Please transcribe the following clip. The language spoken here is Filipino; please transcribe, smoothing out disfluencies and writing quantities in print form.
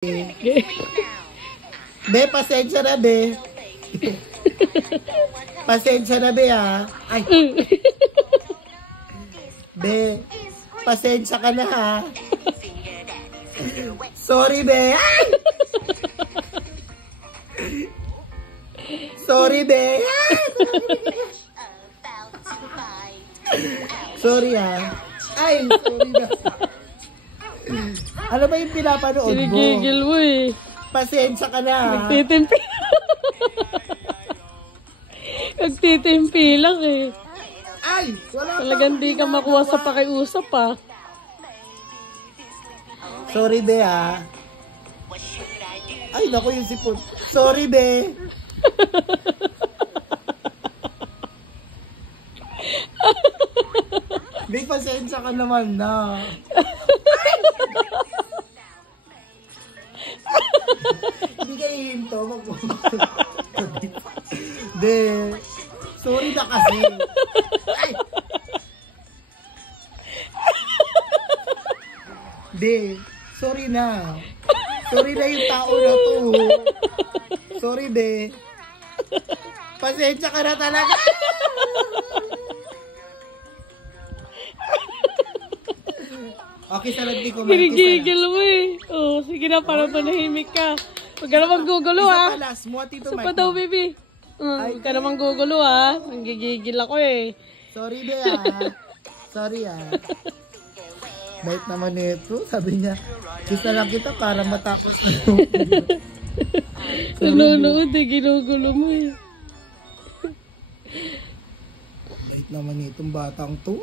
Be, pasensya na, be. Pasensya na, be, ha. Ay. Be, pasensya ka na, ha. Sorry, be. Ay! Sorry, be. Ay! Sorry, ha. Ay, sorry na. Ano ba yung pinapanood mo? Sinigigil mo eh. Pasensya ka na. Nagtitimpi. Nagtitimpi lang eh. Ay! Wala pa. Talagang di ka makuha sa pakiusap ah. Sorry, be, ha. Ay, naku yung sipon. Sorry, be. Be, pasensya ka naman na. Hindi ka ihinto. Be, sorry na kasi. Ay! Be, sorry na. Sorry na yung tao na to. Sorry, be. Pasensya ka na talaga. Okay, sa lagdi ko. Ginigigil mo eh. Oh, sige na, para manahimik ka. Huwag ka namang gugulo ah. Isa pa daw, baby. Huwag ka namang gugulo ah. Nanggigigil ako eh. Sorry, be, ah. Sorry, ah. Bait naman ito. Sabi niya, kiss na lang kita para matapos na. Nanonood eh, ginugulo mo eh. Bait naman itong batang to.